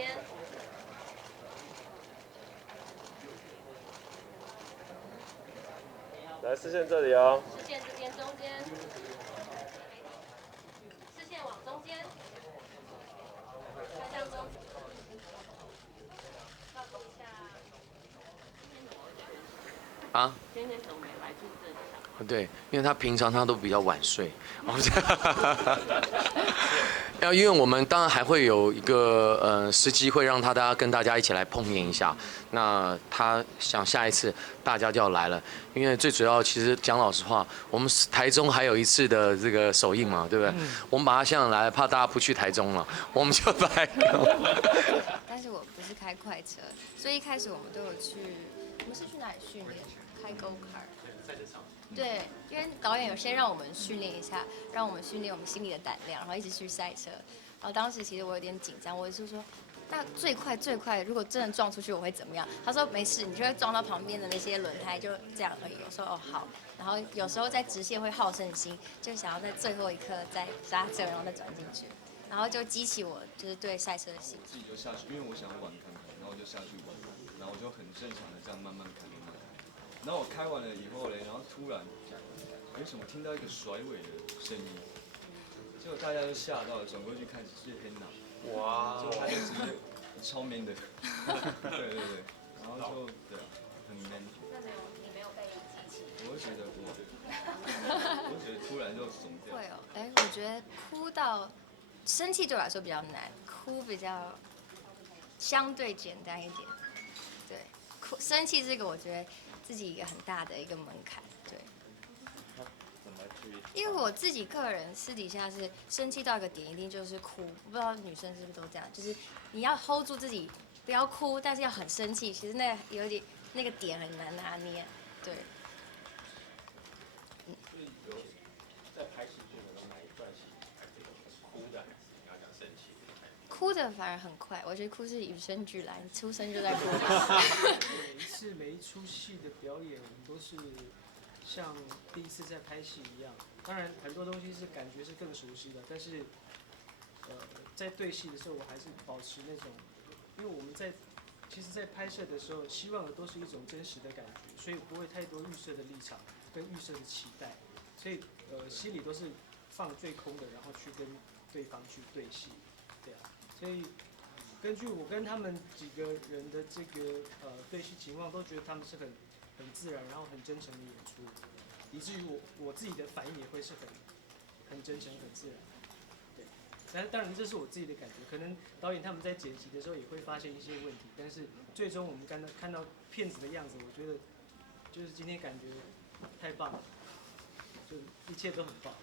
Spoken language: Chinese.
间。来，视线这里哦。视线这边中间，视线往中间，看向中。照顾一下。啊？今天怎么没来住这里啊？对，因为他平常他都比较晚睡。要因为我们当然还会有一个时机会让大家跟大家一起来碰面一下。那他想下一次大家就要来了，因为最主要其实讲老实话，我们台中还有一次的这个首映嘛，对不对？我们把他现在来，怕大家不去台中了，我们就来。但是我不是开快车，所以一开始我们都有去，我们是去哪里训练？开 Go Kart。对，因为导演有先让我们训练一下，让我们训练我们心里的胆量，然后一起去赛车。然后当时其实我有点紧张，我就说，那最快，如果真的撞出去我会怎么样？他说没事，你就会撞到旁边的那些轮胎，就这样而已。我说哦好。然后有时候在直线会好胜心，就想要在最后一刻再刹车，然后再转进去，然后就激起我就是对赛车的兴趣。自己就下去，因为我想玩看看，然后我就下去玩，然后我就很正常的这样慢慢开。然后我开完了以后嘞，然后突然为什么听到一个甩尾的声音？结果大家都吓到了，转过去看是Henna，哇！就他就直接超 man 的，对，然后就对啊，很 man。那你没有被激起？我会觉得突然就怂掉。会哦，我觉得哭到生气对我来说比较难，哭比较相对简单一点。对，生气这个我觉得自己一个很大的一个门槛，对。因为我自己个人私底下是生气到一个点，一定就是哭。不知道女生是不是都这样？就是你要 hold 住自己，不要哭，但是要很生气。其实那有点那个点很难拿捏，对。在拍戏剧的哪一段戏哭的，还是你要讲生气？哭的反而很快，我觉得哭是与生俱来，你出生就在哭。每一出戏的表演都是像第一次在拍戏一样，当然很多东西是感觉是更熟悉的，但是在对戏的时候，我还是保持那种，因为我们其实在拍摄的时候，希望的都是一种真实的感觉，所以不会太多预设的立场跟预设的期待，所以心里都是放最空的，然后去跟对方去对戏，对啊，所以根据我跟他们几个人的这个对戏情况，都觉得他们是很自然，然后很真诚的演出，以至于我自己的反应也会是很真诚、很自然。对，但当然这是我自己的感觉，可能导演他们在剪辑的时候也会发现一些问题，但是最终我们看到片子的样子，我觉得就是今天感觉太棒了，就一切都很棒。